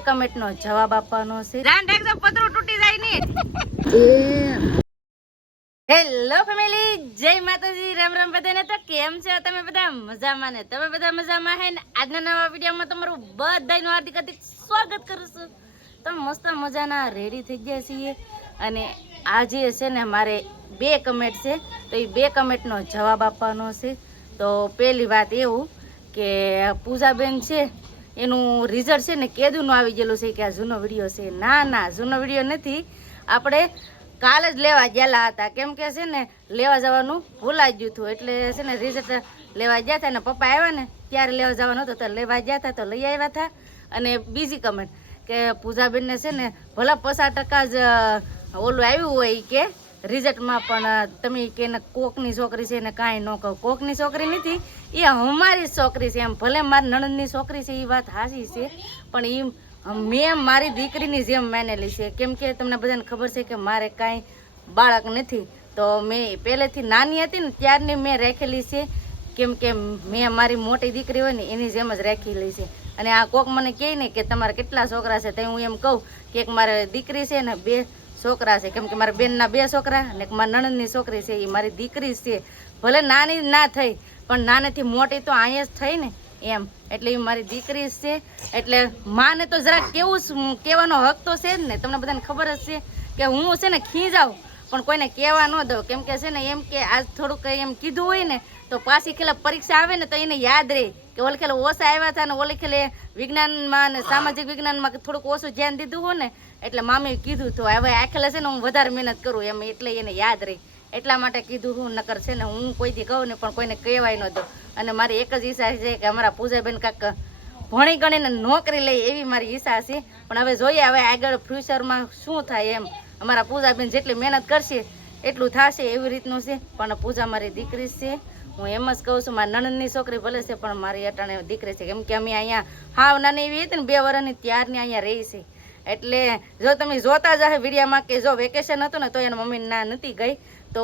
Comment નો જવાબ આપવાનો છે. ધ્યાન રાખજો પતરું તૂટી જાય ને. હેલો ફેમિલી, જય માતાજી, રામ રામ બધાને. તો કેમ છે તમે બધા? મજામાં ને? તમે બધા મજામાં હે ને? આજના નવા વિડીયોમાં તમારું બધાનું હાર્દિક હાર્દિક સ્વાગત કરું છું. તો મસ્ત મજાના રેડી થઈ ગયા છીએ અને આજે છે ને મારે 2 કમેન્ટ છે, તો એ 2 કમેન્ટનો જવાબ આપવાનો છે. તો પહેલી વાત એવું કે પૂજાબેન છે એનું રિઝલ્ટ છે ને કેદુનું આવી ગયેલું છે કે આ જૂનો વિડીયો છે. ના, જૂનો વિડીયો નથી, આપણે કાલે જ લેવા ગયેલા હતા. કેમ કે છે ને લેવા જવાનું ભૂલાઈ ગયું હતું, એટલે છે ને રિઝલ્ટ લેવા ગયા હતા ને પપ્પા આવ્યા ને ત્યારે લેવા જવાનું હતું, તો લેવા ગયા હતા તો લઈ આવ્યા હતા. અને બીજી કમેન્ટ કે પૂજાબેનને છે ને ભલા 50% જ ઓલું આવ્યું હોય કે રિઝલ્ટમાં, પણ તમે કે કોકની છોકરી છે ને કાંઈ ન કહો. કોકની છોકરી નથી, એ અમારી છોકરી છે. એમ ભલે મારી નણંદની છોકરી છે એ વાત સાચી છે, પણ એ મેં મારી દીકરીની જેમ માનેલી છે. કેમ કે તમને બધાને ખબર છે કે મારે કાંઈ બાળક નથી, તો મેં પહેલેથી નાની હતી ને ત્યારની મેં રાખેલી છે. કેમ કે મેં મારી મોટી દીકરી હોય ને એની જેમ જ રાખેલી છે. અને આ કોક મને કહે ને કે તમારે કેટલા છોકરા છે, તો હું એમ કહું કે એક મારે દીકરી છે ને 2 છોકરા છે. કેમ કે મારા બેનના 2 છોકરા અને એક મારા નણંદની છોકરી છે, એ મારી દીકરી છે. ભલે નાની ના થઈ પણ નાનેથી મોટી તો અહીંયા જ થઈ ને એમ, એટલે એ મારી દીકરી છે. એટલે માને તો જરાક કેવું કહેવાનો હક તો છે જ ને. તમને બધાને ખબર જ છે કે હું છે ને ખીજાઉં પણ કોઈને કહેવા ન દઉં. કેમ કે છે ને એમ કે આજ થોડુંક એમ કીધું હોય ને તો પાછી ખેલે પરીક્ષા આવે ને તો એને યાદ રહે કે ઓલી ખેલે ઓછા આવ્યા હતા ને ઓલી ખેલે વિજ્ઞાનમાં ને સામાજિક વિજ્ઞાનમાં થોડુંક ઓછું ધ્યાન દીધું હોય ને, એટલે મામીએ કીધું તો હવે આ ખેલે છે ને હું વધારે મહેનત કરું એમ, એટલે એને યાદ રહી. એટલા માટે કીધું હું, નકર છે ને હું કોઈ દી કહું ને પણ કોઈને કહેવાય ન દઉં. અને મારી એક જ ઈચ્છા છે કે અમારા પૂજાબેન કાંક ભણી ગણીને નોકરી લે એવી મારી ઈચ્છા છે. પણ હવે જોઈએ હવે આગળ ફ્યુચરમાં શું થાય એમ. અમારા પૂજાબેન જેટલી મહેનત કરશે એટલું થશે એવી રીતનું છે. પણ પૂજા મારી દીકરી છે, હું એમ જ કહું છું. મારી નણંદની છોકરી ભલે છે પણ મારી અટાણે દીકરી છે. કેમ કે અમે અહીંયા હાવ નાની એવી હતી ને 2 વર્ષની ત્યારની અહીંયા રહી છે. એટલે જો તમે જોતા જ હશે વિડીયોમાં કે જો વેકેશન હતું ને તો એના મમ્મી ના નથી ગઈ, તો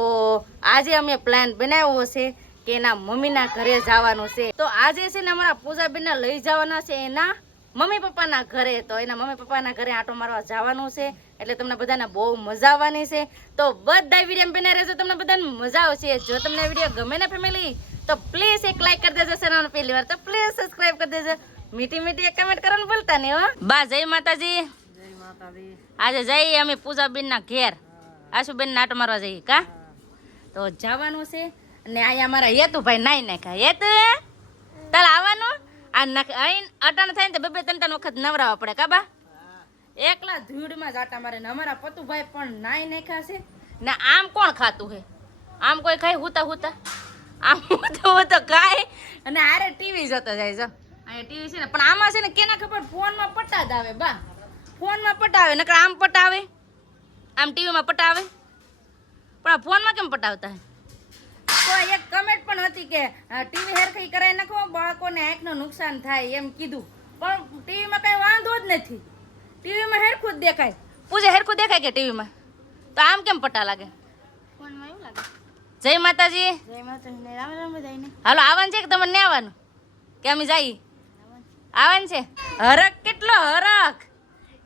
આજે અમે પ્લાન બનાવ્યો છે કે એના મમ્મીના ઘરે જવાનું છે. તો આજે છે ને અમારા પૂજાબેનને લઈ જવાના છે એના મમ્મી પપ્પાના ઘરે. તો એના મમ્મી પપ્પાના ઘરે આંટો મારવા જવાનું છે, એટલે તમને બધાને બહુ મજા આવવાની છે. તો બધા વિડીયો બના રહેજો, તમને બધાને મજા આવશે. જો તમને વિડીયો ગમે ને ફેમિલી તો પ્લીઝ એક લાઈક કરી દેજો, ચેનલ પહેલી વાર તો પ્લીઝ સબસ્ક્રાઇબ કરી દેજો. મીઠી મીઠી એક કમેન્ટ કરવાનું ભૂલતા નહીં હો. બા જય માતાજી. જય માતાજી. આજે જઈએ અમે પૂજાબેનના ઘેર, આશુબેન આંટો મારવા જઈએ કા. તો જવાનું છે અને અહીંયા અમારા હેતુભાઈ નાઈ નાખ્યા. હેતુ તાલ આવવાનું આ અહીં અટાણ થાય ને તો 2-3 વખત નવરાવા પડે કા બા. એકલા ધૂળમાં જાટા મારે ને અમારા પતુભાઈ પણ નાઈ નાખ્યા છે ને. આમ કોણ ખાતું હે? આમ કોઈ ખાય હુતા આમ તો ખાય અને આરે ટીવી જોતો જાય. જો અહીંયા ટીવી છે ને, પણ આમાં છે ને કેના ખબર ફોનમાં પટ્ટા જ આવે બા. ફોનમાં પટ્ટા આવે નકર આમ પટ્ટા આવે, આમ ટીવીમાં પટ્ટા આવે, પણ આ ફોનમાં કેમ પટાવતા હે? તો એક કમેન્ટ પણ હતી કે ટીવી હેરખઈ કરાવી નાખો બાળકોને આંખનું નુકસાન થાય એમ કીધું, પણ ટીવીમાં કઈ વાંધો જ નથી. ટીવીમાં હેરખું જ દેખાય. પૂજા હેરખું દેખાય કે ટીવીમાં? તો આમ કેમ પટ્ટા લાગે? ફોનમાં એવું લાગે. જય માતાજી. જય માતાજી. રામ રામ બધાયને. હાલો આવવાનું છે કે તમને નહીં આવવાનું? કે અમે જઈએ? આવવાનું છે. હરખ કેટલો હરખ!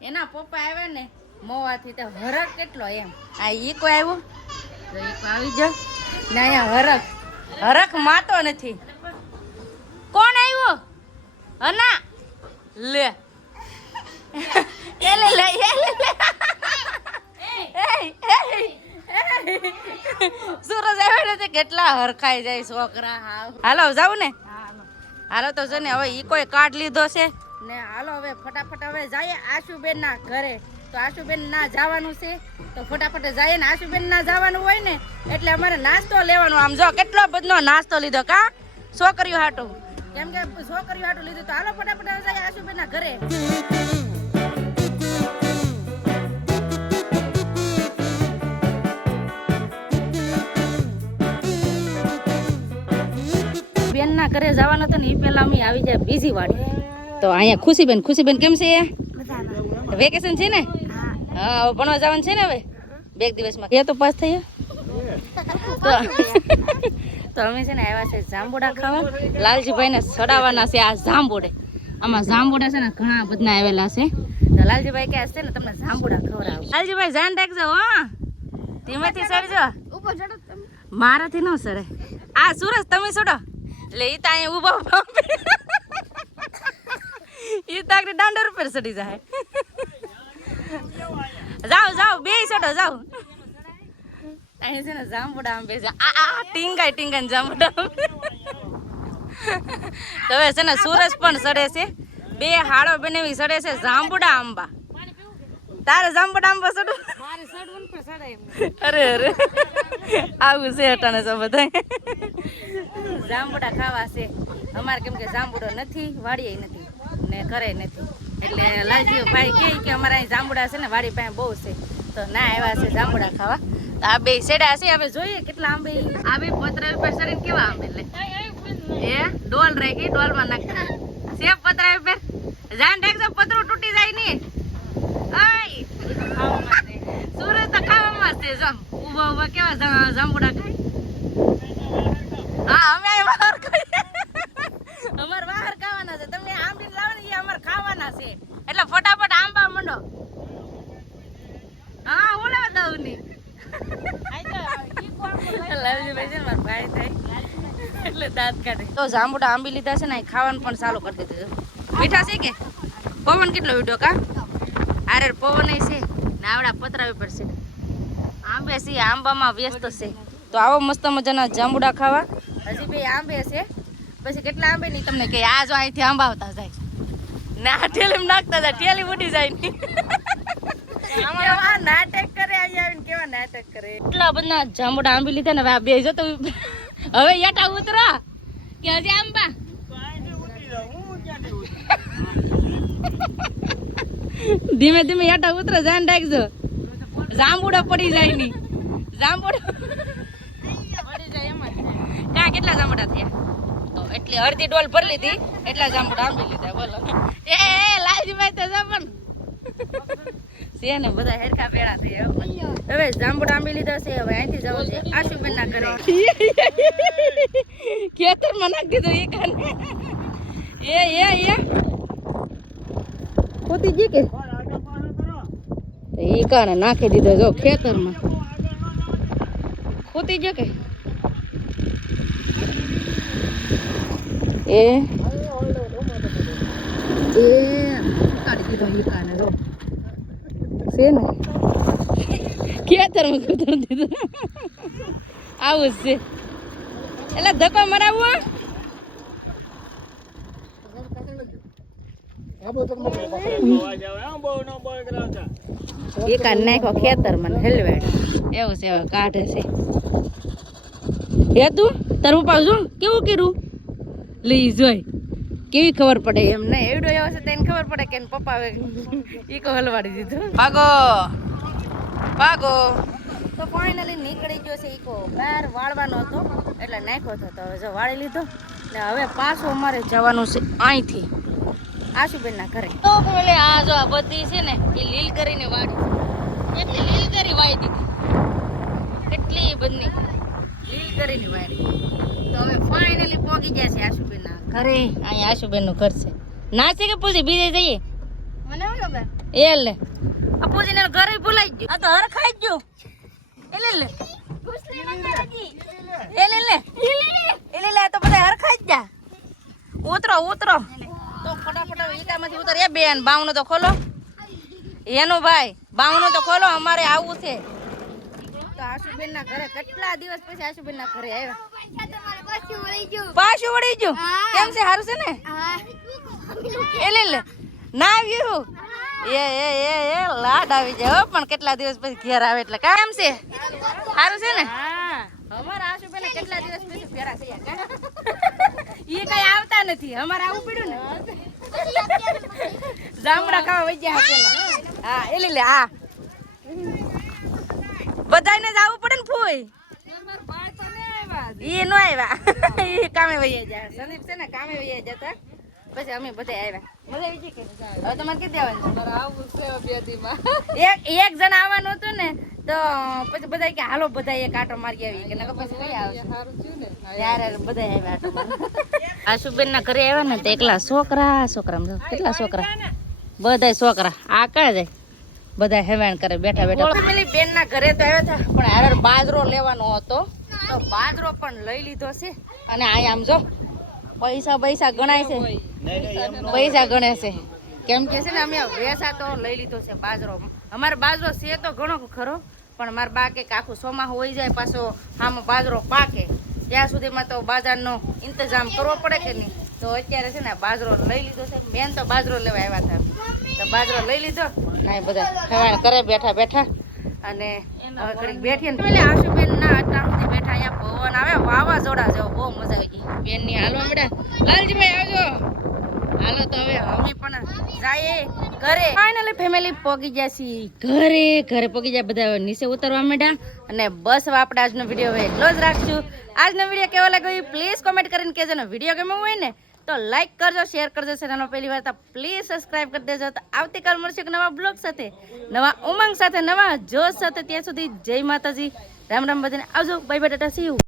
એના પપ્પા આવ્યા ને મોવાથી તો હરખ કેટલો એમ. આ ઈકો આવ્યો તો ઈકો આવી જાવ ને અહીંયા હરખ માતો નથી. કોણ આવ્યો? હના લે સુરજ આવ્યો નથી. કેટલા હરખાઈ જાય છોકરા. હાલો જાવ ને. હાલો તો જો ને હવે ઈ કોઈ કાર્ડ લીધો છે ને. હાલો હવે ફટાફટ હવે જઈએ આશુબેન ના ઘરે. તો આશુબેન ના જવાનું છે તો ફટાફટ જઈએ ને. આશુબેન ના જવાનું હોય ને એટલે અમારે નાસ્તો લેવાનો. આમ જો કેટલો બધો નાસ્તો લીધો કા છોકરીઓ હાટો. કેમ કે છોકરીઓ હાટો લીધું. તો હાલો ફટાફટ હવે જઈએ આશુબેન ના ઘરે. બેન ના ઘરે જવાનું હતું ને એ પેલા અમે આવી જાય બીજી વાડી. તો અહીંયા ખુશીબેન કેમ છે? વેકેશન છે ને? હા ભણવા જવાનું છે ને હવે 2 દિવસમાં. એ તો પાસ થઈ તો અમે છે ને આવ્યા છે જાંબુડા ખાવા. લાલજીભાઈ ને ચડાવવાના છે આ જાંબુડે. આમાં જાંબુડા છે ને ઘણા બધા આવેલા છે લાલજીભાઈ કે હશે ને તમને જાંબુડા ખવડાવ. લાલજીભાઈ ધ્યાન રાખજો હો, ધીમેથી સડજો. ઉપર ચડો તમે. મારાથી ન સડે. આ સુરજ તમે સડો. એટલે ઈ તો અહીંયા ઊભા ઊભા ઈ તો આગળ દાંડર ઉપર સડી જાય. જાઓ જાઓ બે સડો જાઓ. અહીં છે ને જાંબુડા આંબે છે. આ ટીંગાઈ ટીંગાઈ જાંબુડા હવે છે ને સુરજ પણ સડે છે. બે હાડો બનાવી સડે છે જાંબુડા આંબા. તારે જાંબુડા આંબા સડો. અરે અરે આવું છે અટાણે છે બધા. જાંબુડા ખાવા છે અમારે, કેમ કે જાંબુડો નથી, વાડીએ નથી ને ઘરે નથી. એટલે લાલજી ભાઈ કે અમારા અહીં જાંબુડા છે ને વાડી પાસે બહુ છે, તો ના આવ્યા છે જાંબુડા ખાવા. તો આ બે સેડા છે, હવે જોઈએ કેટલા આંબે. આ બે પતરા ઉપર સડીને કેવા આંબે લે એ ડોલ રાખી, ડોલમાં નાખતા સેબ પતરા ઉપર. જાન રાખજો પતરું તૂટી જાય નહીં. સુરત તો ખાવામાં છે. ઉભા ઉભા કેવા જાંબુડા ખાય. હા અમે બહાર ખાઈએ. અમારે બહાર ખાવાના છે. તમે આંબી લાવવાની એ અમારે ખાવાના છે. એટલે ફટાફટ આંબા મંડો. હા હું લેવા દઉં ની. લાલજીભાઈ છે ને મારા ભાઈ થાય એટલે દાંત કાઢે. તો જાંબુડા આંબી લીધા છે ને ખાવાનું પણ ચાલુ કરી દીધું. મીઠા છે કે પવન કેટલો વીડો કા અરે પવન છે ને આવડા પતરા ઉપર છે. આંબે છે, આંબામાં વ્યસ્ત છે. તો આવો મસ્ત મજાના જાંબુડા ખાવા. હજી બે આંબે છે, પછી કેટલા આંબે નહીં તમને કે. આ જો અહીંથી આંબા આવતા જાય ને આ ઠેલી નાખતા જાય, ઠેલી ઉડી જાય નહીં. નાટક કરે અહીંયા આવીને, કેવા નાટક કરે. એટલા બધા જાંબુડા આંબી લીધા ને હવે આ બે જો તો હવે યાટા ઉતરો કે હજી આંબા. ધીમે ધીમે યાટા ઉતરો, ધ્યાન રાખજો જાંબુડા પડી જાય નહીં. જાંબુડા પડી જાય એમાં કા. કેટલા જાંબુડા થયા? તો એટલે અડધી ડોલ ભરી લીધી, એટલા જાંબુડા આંબી લીધા. બોલો એ લાલજીભાઈ તો જપન છે ને બધા હેરખા પેડા છે. હવે જાંબુડા આંબી લીધા છે. હવે અહીંથી જવું છે આશુબેન ના ઘરે. ખેતરમાં નાખી દીધું એ કાને. એ ખોતી જી કે એ કાને નાખી દીધો જો ખેતરમાં. ખોતી જો કે એ કાઢી દીધો એ કાને જો છે ને ખેતરમાં ખોતર દીધું. આવું જ છે. એટલે ધક્કો મરાવો એ કાન નાખો ખેતરમાં હેલવેડ. એવું છે, હવે કાઢે છે. હે તું તારું પપ્પા જો કેવું કર્યું લઈ જોઈ કેવી ખબર પડે એમ. નહીં એવડો એવો છે તેને ખબર પડે કે પપ્પા ઈ કો હલવાડી દીધું. ભાગો ભાગો. તો ફાઇનલી નીકળી ગયો છે. ઈકો બહાર વાળવાનો હતો એટલે નાખ્યો હતો. તો હવે જો વાળી લીધો ને હવે પાછું અમારે જવાનું છે અહીંથી આશુબેન ના ઘરે. તો પેલે આ જો આ બધી છે ને એ લીલ કરીને વાળી, એટલી લીલ કરી વાળી દીધી. કેટલી બધી લીલ કરીને વાળી. તો હવે ફાઇનલી પહોંચી ગયા છે આશુબેન ના ઘરે. અહીંયા આશુબેન નું ઘર છે. ના છે કે પૂછી બીજે જઈએ મને ખબર એ લે. આ પૂછીને ઘરે ભૂલાઈ ગયું. આ તો હર ખાઈ જ ગયું. એ લે લે એ લે તો બધા હર ખાઈ જ જા. ઉતરો ઉતરો તો ફટાફટ ઈકામાંથી ઉતર. એ બેન બાવણું તો ખોલો. એનું ભાઈ બાવણું તો ખોલો, અમારે આવવું છે. તો આશુબેન ના ઘરે કેટલા દિવસ પછી આશુબેન ના ઘરે આવ્યા. પાછું વળી ગયું. કેમ છે? સારું છે ને? એ લે ના આવ્યું. એ લાડ આવી જાય પણ કેટલા દિવસ પછી ઘેર આવે એટલે કામ છે. સારું છે ને? અમારા આશુબેન કેટલા દિવસ પછી ફેરા થયા. એ કઈ આવતા નથી, અમારે આવું પડ્યું ને. જામડા ખાવા વઈ ગયા પેલા. હા એ લે હા બધાને જ આવવું પડે ને ફૂઈ. ઈ નો આવ્યા. ઈ કામે વઈ જાય. સંદીપ છે ને કામે વઈ જતા પછી અમે બધા આવ્યા. મજા આવી ગઈ કે હવે તમારે કીધું આવવાનું છે 2 દીમાં. એક જણ આવવાનું હતું ને તો પછી બધા કે હાલો બધા એક આટો મારી આવી કે નકર પછી કઈ આવશે. યાર બધા આવ્યા આટો મારવા. આશુબેન ના ઘરે આવ્યા ને તો એકલા છોકરા કેટલા છોકરા બધાય છોકરા આ કરે જાય બધા હેવાણ કરે બેઠા બેઠા ફેમિલી બેન ના ઘરે તો આવ્યા હતા પણ હારે બાજરો લેવાનો હતો તો બાજરો પણ લઈ લીધો છે અને અહીંયા આમ જો પૈસા ગણાય છે પૈસા ગણે છે કેમ કે છે ને અમે વેસા તો લઈ લીધો છે બાજરો અમારે બાજરો છે તો ઘણો ખરો પણ મારા બા કે આખું સોમાં હોઈ જાય પાછો આમાં બાજરો પાકે ત્યાં સુધીમાં તો બાજારનો ઇંતજામ કરવો પડે કે નહીં તો અત્યારે છે ને બાજરો લઈ લીધો છે બેન તો બાજરો લેવા આવ્યા હતા તો બાજરો લઈ લીધો ના બધા ખવાણ કરે બેઠા બેઠા અને હવે ઘડીક બેઠી ને પેલે આશુબેન ના અટાણ સુધી બેઠા અહીંયા પવન આવે વાવાઝોડા જેવો બહુ મજા આવી ગઈ બેન ની હાલવા મળ્યા લાલજીભાઈ આવજો હાલો તો હવે અમે પણ જઈએ ઘરે ફાઇનલી ફેમિલી પોગી ગયા છીએ ઘરે પોગી ગયા બધા નીચે ઉતરવા માંડ્યા અને બસ હવે આપણે આજનો વિડીયો હવે એટલો જ રાખશું આજનો વિડીયો કેવો લાગ્યો પ્લીઝ કોમેન્ટ કરીને કહેજો ને વિડીયો ગમ્યો હોય ને તો લાઈક કરજો શેર કરજો ચેનલમાં પહેલી વાર તો પ્લીઝ સબસ્ક્રાઇબ કરી દેજો તો આવતીકાલ મળશે એક નવા બ્લોગ સાથે નવા ઉમંગ સાથે નવા જોશ સાથે ત્યાં સુધી જય માતાજી રામ રામ બધાને આવજો bye bye Tata C you